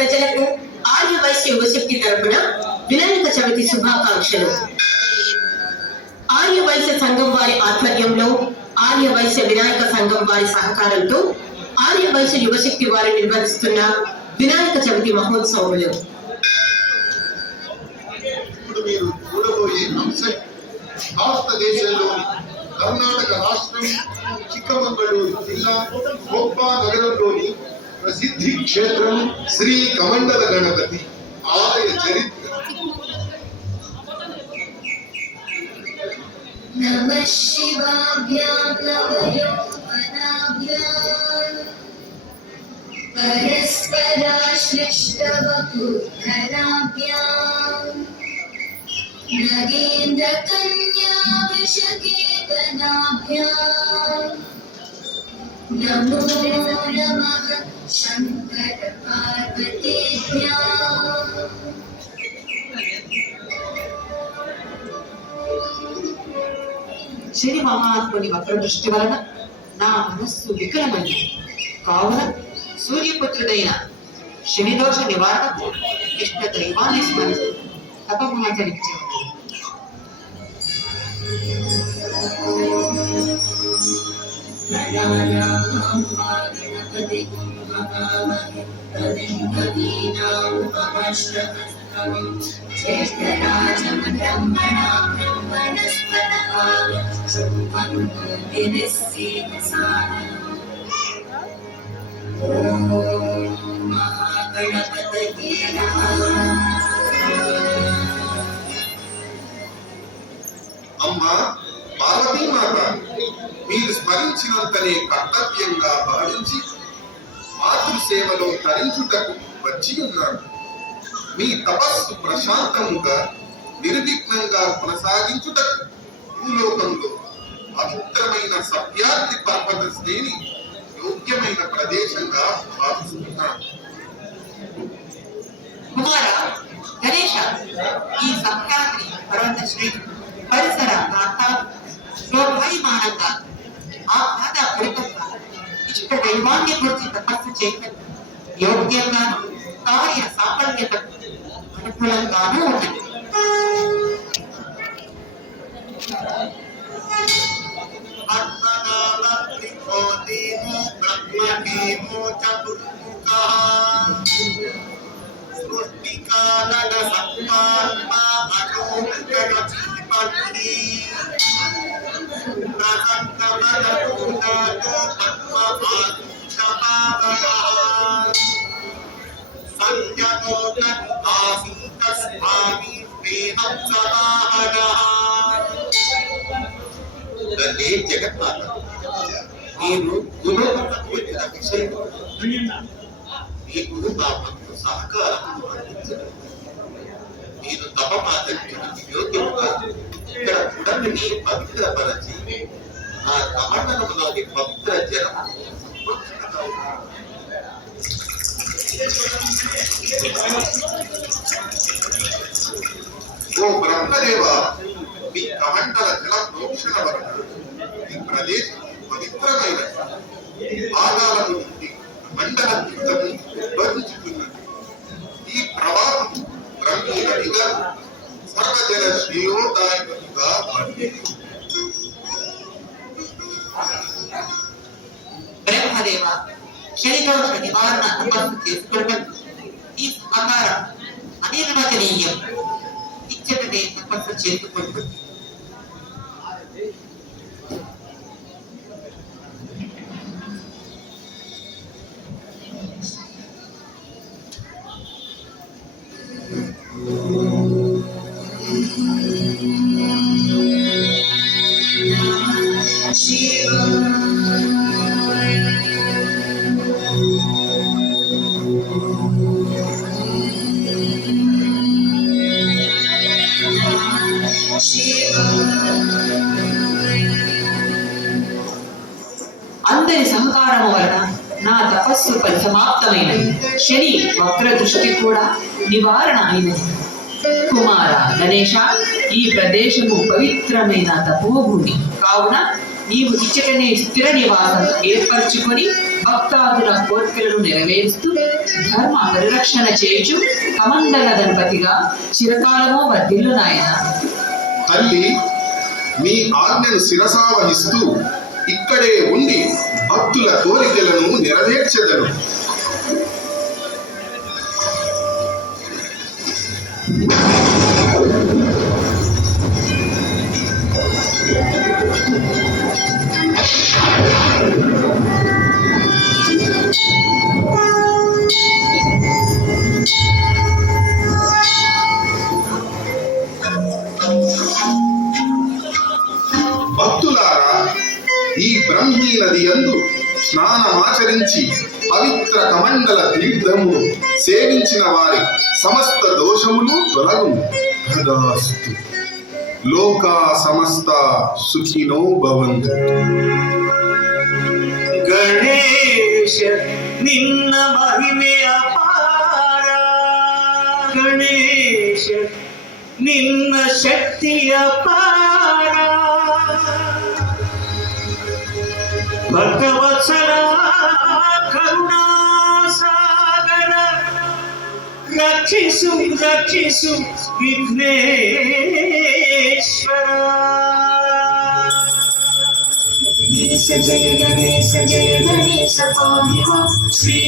ప్రజలకు ఆర్య వైశ్య యువశక్తి తరపున వినాయక చవితి శుభాకాంక్షలు. ఆర్య వైశ్య సంఘం వారి ఆధ్వర్యంలో ఆర్య వైశ్య వినాయక సంఘం వారి సహకారంతో ఆర్య వైశ్య యువశక్తి వారు నిర్వహిస్తున్న వినాయక చవితి మహోత్సవములు. కర్ణాటక రాష్ట్రం చిక్కమంగళూరు జిల్లా గొప్ప నగరంలోని ప్రసిద్ధి క్షేత్రం శ్రీ కమండల గణపతి ఆలయ చరిత్ర. నమః శివాభ్యాం నవయోవనాభ్యాం పరస్పరాశ్లిష్టవపుర్ధరాభ్యాం నగేంద్రకన్యా వృషకేతనాభ్యాం నమో నమః శంకర పార్వతీభ్యాం. శని మహాత్ముని వక్ర దృష్టి వలన నా మనస్సు వికలమైంది కావున సూర్యపుత్రుడైన శని దోష నివారణకు ఇష్ట దైవాన్ని స్మరిస్తూ తపమాచరించారు. జ్యేష్ఠరాజం బ్రహ్మణాం బ్రహ్మణస్పతః శుభం దినస్సేనసాదనం. ఓం మహాగణపతయే నమః. అమ్మా పార్వతీమాత, మీరు స్మరించినంతనే కర్తవ్యంగా భావించి మాతృసేవలో తరించుటకు వచ్చి ఉన్నాను. మీ తపస్సు ప్రశాంతంగా నిర్విఘ్నంగా కొనసాగించుటకు భూలోకంలో పవిత్రమైన సభ్యార్థి పర్వత శ్రేణి యోగ్యమైన ప్రదేశంగా భావిస్తున్నాను. కుమార గణేశ, ఈ సభ్యాద్రి పర్వత శ్రేణి పరిసర ప్రాంతాలు శోభాయమానంగా ఆహ్లాద పూరితంగా ఇష్ట దైవాన్ని గురించి తపస్సు చేయటం యోగ్యంగా కార్య సాఫల్యత అనుకూలంగానూ ఉన్నది. జగన్మాత, మీరు భూలోకంలోకి వచ్చిన విషయం మీకు నా భక్తు సహకారం అందించడం. మీరు తపమాచరించి యోగ్యముగా ఇక్కడ పుడమిని పవిత్రపరచి ఆ కమండలంలోని పవిత్ర జనం ఓ బ్రహ్మదేవ, మీ కమండల జల ప్రోక్షణ వలన ఈ ప్రదేశం పవిత్రమైన పాదాల నుండి మండల తీర్థము వర్ధించుతున్నది. ఈ ప్రవాహం బ్రహ్మీ నదిగా సర్వజన శ్రేయోదాయకముగా మారింది. బ్రహ్మదేవ, శనిదోష నివారణ తపస్సు చేసుకోవడం ఈ సహకారం అనిర్వచనీయం. ఇచ్చటనే తపస్సు చేసుకుంటుంది. పరిసమాప్తమైనది. శని వక్ర దృష్టి కూడా నివారణ అయినది. కుమార గణేశ, ఈ ప్రదేశము పవిత్రమైన తపోభూమి కావున నీవు ఇచ్చటనే స్థిర నివాసం ఏర్పరచుకొని భక్తాదుల కోరికలను నెరవేరుస్తూ ధర్మ పరిరక్షణ చేయుచు కమండల గణపతిగా చిరకాలమో వర్ధిల్లు నాయన. తల్లి, మీ ఆజ్ఞను శిరసావహిస్తూ ఇక్కడే ఉండి భక్తుల కోరికలను నెరవేర్చెదను. భక్తులారా, ఈ బ్రహ్మీ నది యందు స్నానమాచరించి పవిత్ర కమండల తీర్థము సేవించిన వారి సమస్త దోషములు తొలగును. తదాస్తు. లోకా సమస్త సుఖినో భవంతు. ಗಣೇಶ ನಿನ್ನ ಮಹಿಮೆ ಅಪಾರ, ಗಣೇಶ ನಿನ್ನ ಶಕ್ತಿ ಅಪಾರ, ಭಕ್ತವತ್ಸಲ ಕರುಣಾಸಾಗರ, ರಕ್ಷಿಸು ರಕ್ಷಿಸು ವಿಘ್ನೇಶ್ವರ. गणेश जय गणेश पाहि वो श्री